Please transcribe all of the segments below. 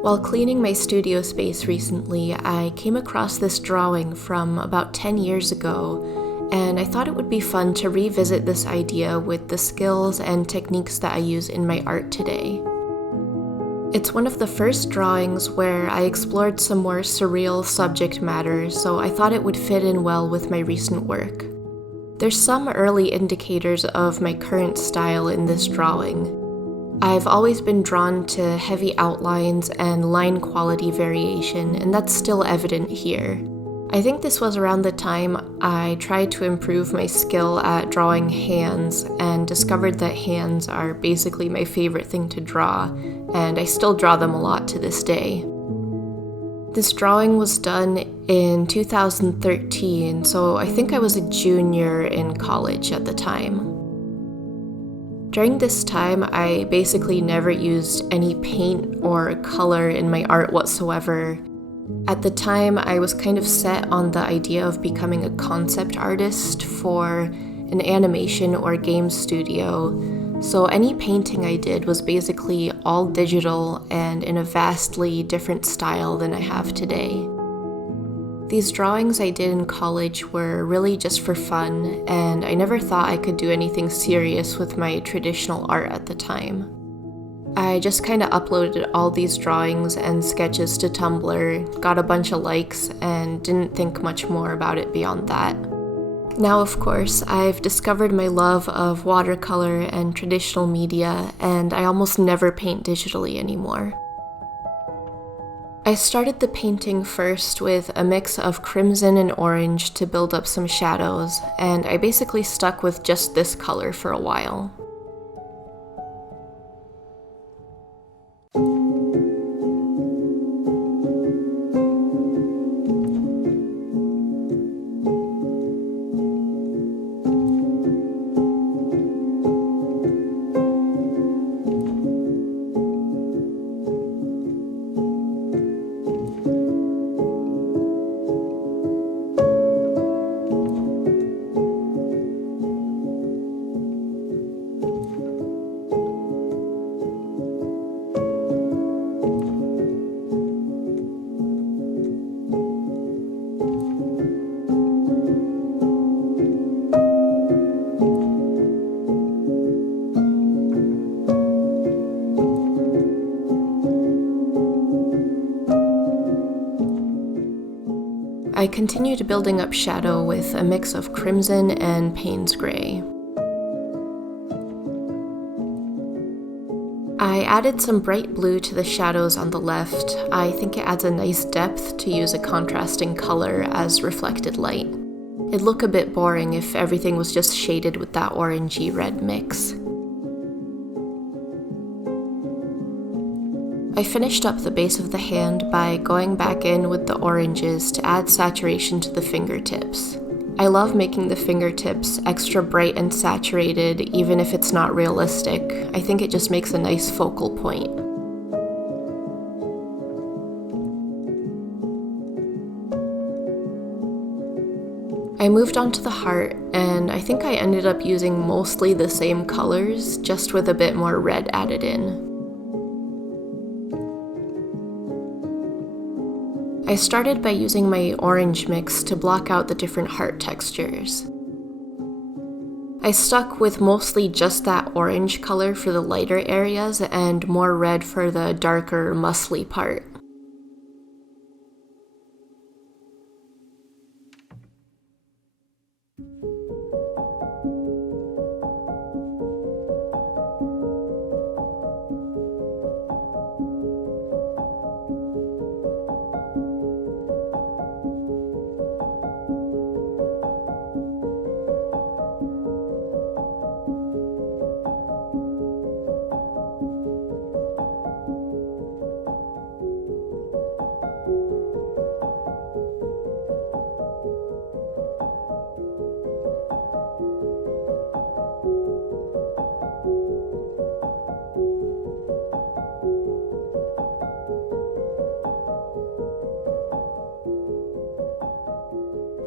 While cleaning my studio space recently, I came across this drawing from about 10 years ago, and I thought it would be fun to revisit this idea with the skills and techniques that I use in my art today. It's one of the first drawings where I explored some more surreal subject matter, so I thought it would fit in well with my recent work. There's some early indicators of my current style in this drawing. I've always been drawn to heavy outlines and line quality variation, and that's still evident here. I think this was around the time I tried to improve my skill at drawing hands and discovered that hands are basically my favorite thing to draw, and I still draw them a lot to this day. This drawing was done in 2013, so I think I was a junior in college at the time. During this time, I basically never used any paint or color in my art whatsoever. At the time, I was kind of set on the idea of becoming a concept artist for an animation or game studio, so any painting I did was basically all digital and in a vastly different style than I have today. These drawings I did in college were really just for fun, and I never thought I could do anything serious with my traditional art at the time. I just kind of uploaded all these drawings and sketches to Tumblr, got a bunch of likes, and didn't think much more about it beyond that. Now, of course, I've discovered my love of watercolor and traditional media, and I almost never paint digitally anymore. I started the painting first with a mix of crimson and orange to build up some shadows, and I basically stuck with just this color for a while. I continued building up shadow with a mix of crimson and Payne's gray. I added some bright blue to the shadows on the left. I think it adds a nice depth to use a contrasting color as reflected light. It'd look a bit boring if everything was just shaded with that orangey red mix. I finished up the base of the hand by going back in with the oranges to add saturation to the fingertips. I love making the fingertips extra bright and saturated even if it's not realistic. I think it just makes a nice focal point. I moved on to the heart, and I think I ended up using mostly the same colors, just with a bit more red added in. I started by using my orange mix to block out the different heart textures. I stuck with mostly just that orange color for the lighter areas and more red for the darker, muscly part.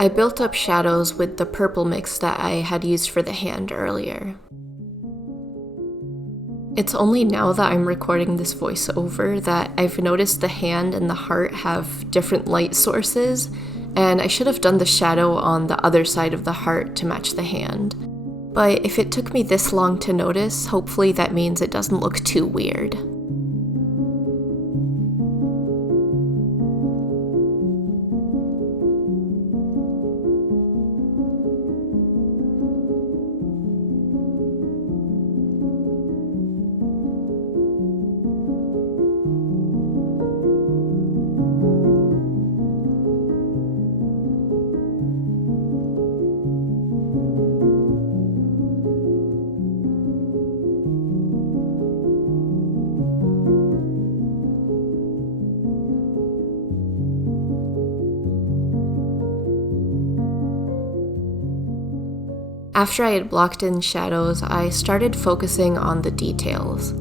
I built up shadows with the purple mix that I had used for the hand earlier. It's only now that I'm recording this voiceover that I've noticed the hand and the heart have different light sources, and I should have done the shadow on the other side of the heart to match the hand. But if it took me this long to notice, hopefully that means it doesn't look too weird. After I had blocked in shadows, I started focusing on the details.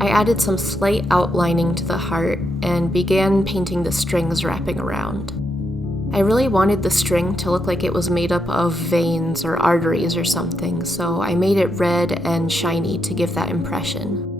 I added some slight outlining to the heart and began painting the strings wrapping around. I really wanted the string to look like it was made up of veins or arteries or something, so I made it red and shiny to give that impression.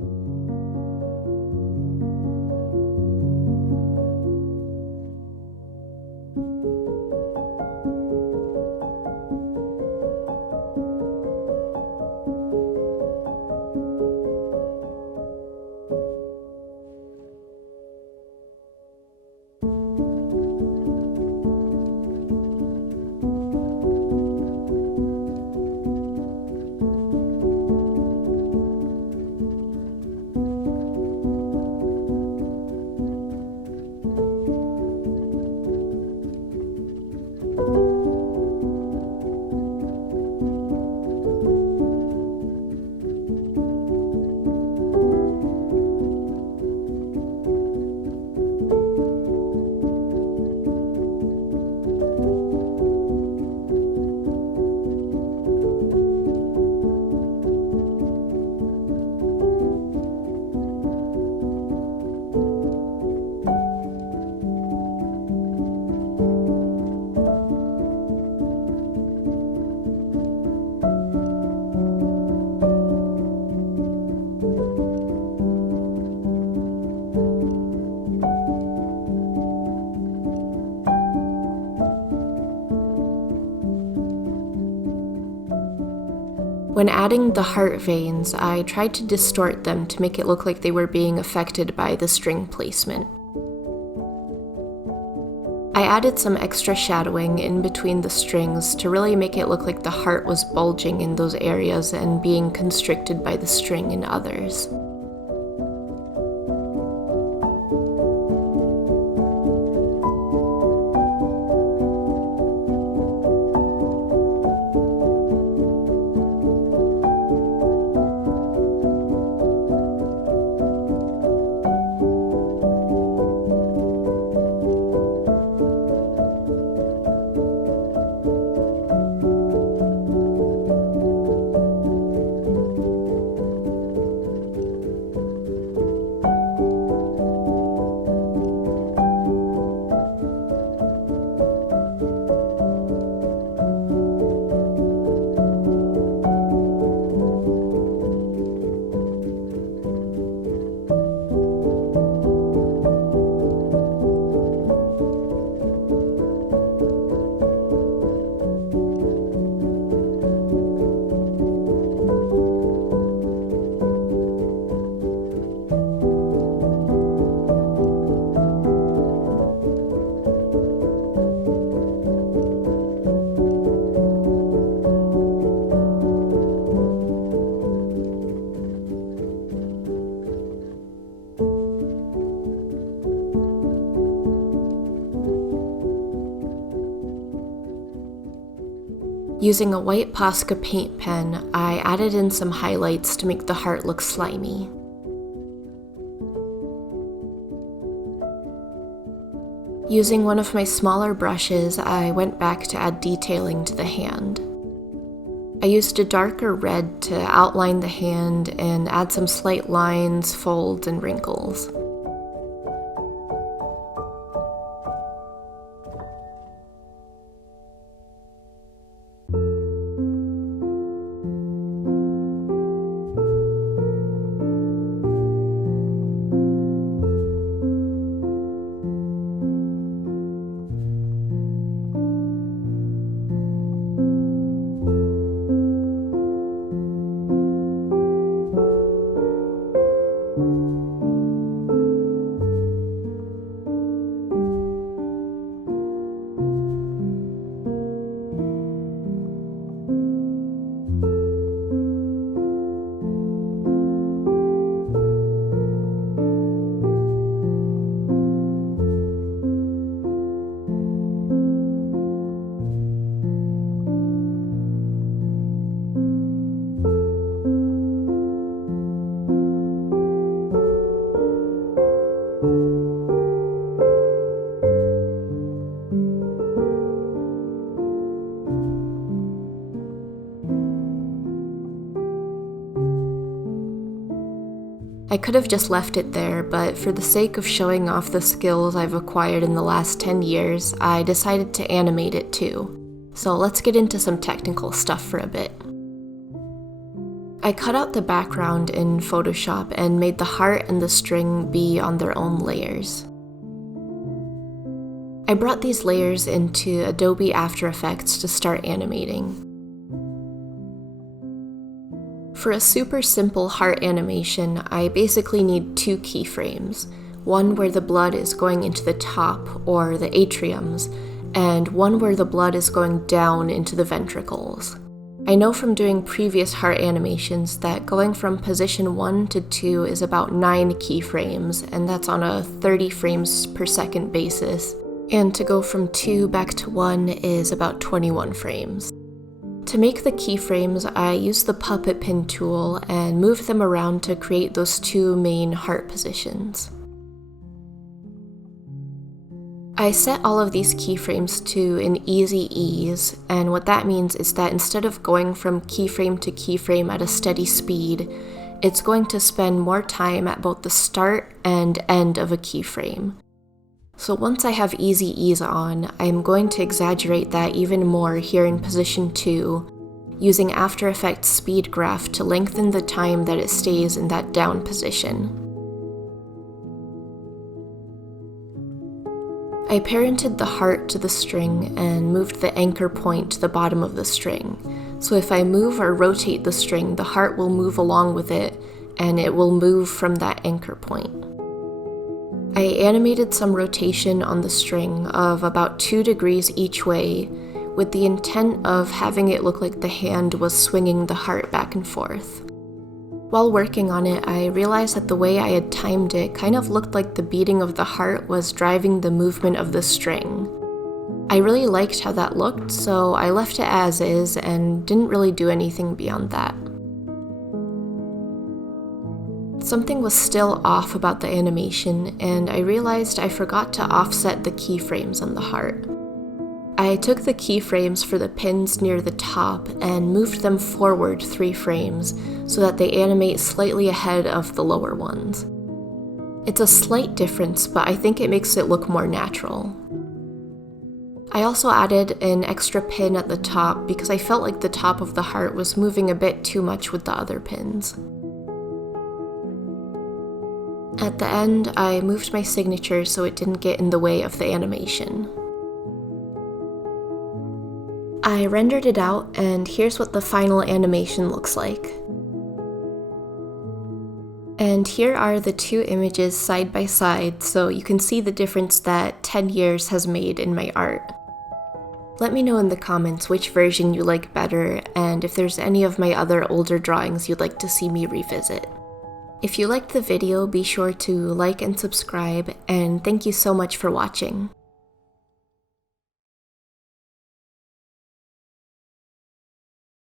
When adding the heart veins, I tried to distort them to make it look like they were being affected by the string placement. I added some extra shadowing in between the strings to really make it look like the heart was bulging in those areas and being constricted by the string in others. Using a white Posca paint pen, I added in some highlights to make the heart look slimy. Using one of my smaller brushes, I went back to add detailing to the hand. I used a darker red to outline the hand and add some slight lines, folds, and wrinkles. I could have just left it there, but for the sake of showing off the skills I've acquired in the last 10 years, I decided to animate it too. So let's get into some technical stuff for a bit. I cut out the background in Photoshop and made the heart and the string be on their own layers. I brought these layers into Adobe After Effects to start animating. For a super simple heart animation, I basically need 2 keyframes, one where the blood is going into the top, or the atriums, and one where the blood is going down into the ventricles. I know from doing previous heart animations that going from position 1 to 2 is about 9 keyframes, and that's on a 30 frames per second basis, and to go from 2 back to 1 is about 21 frames. To make the keyframes, I used the puppet pin tool and moved them around to create those 2 main heart positions. I set all of these keyframes to an easy ease, and what that means is that instead of going from keyframe to keyframe at a steady speed, it's going to spend more time at both the start and end of a keyframe. So once I have easy ease on, I'm going to exaggerate that even more here in position 2, using After Effects speed graph to lengthen the time that it stays in that down position. I parented the heart to the string and moved the anchor point to the bottom of the string. So if I move or rotate the string, the heart will move along with it, and it will move from that anchor point. I animated some rotation on the string of about 2 degrees each way, with the intent of having it look like the hand was swinging the heart back and forth. While working on it, I realized that the way I had timed it kind of looked like the beating of the heart was driving the movement of the string. I really liked how that looked, so I left it as is and didn't really do anything beyond that. Something was still off about the animation, and I realized I forgot to offset the keyframes on the heart. I took the keyframes for the pins near the top and moved them forward 3 frames so that they animate slightly ahead of the lower ones. It's a slight difference, but I think it makes it look more natural. I also added an extra pin at the top because I felt like the top of the heart was moving a bit too much with the other pins. At the end, I moved my signature so it didn't get in the way of the animation. I rendered it out, and here's what the final animation looks like. And here are the 2 images side by side, so you can see the difference that 10 years has made in my art. Let me know in the comments which version you like better, and if there's any of my other older drawings you'd like to see me revisit. If you liked the video, be sure to like and subscribe, and thank you so much for watching.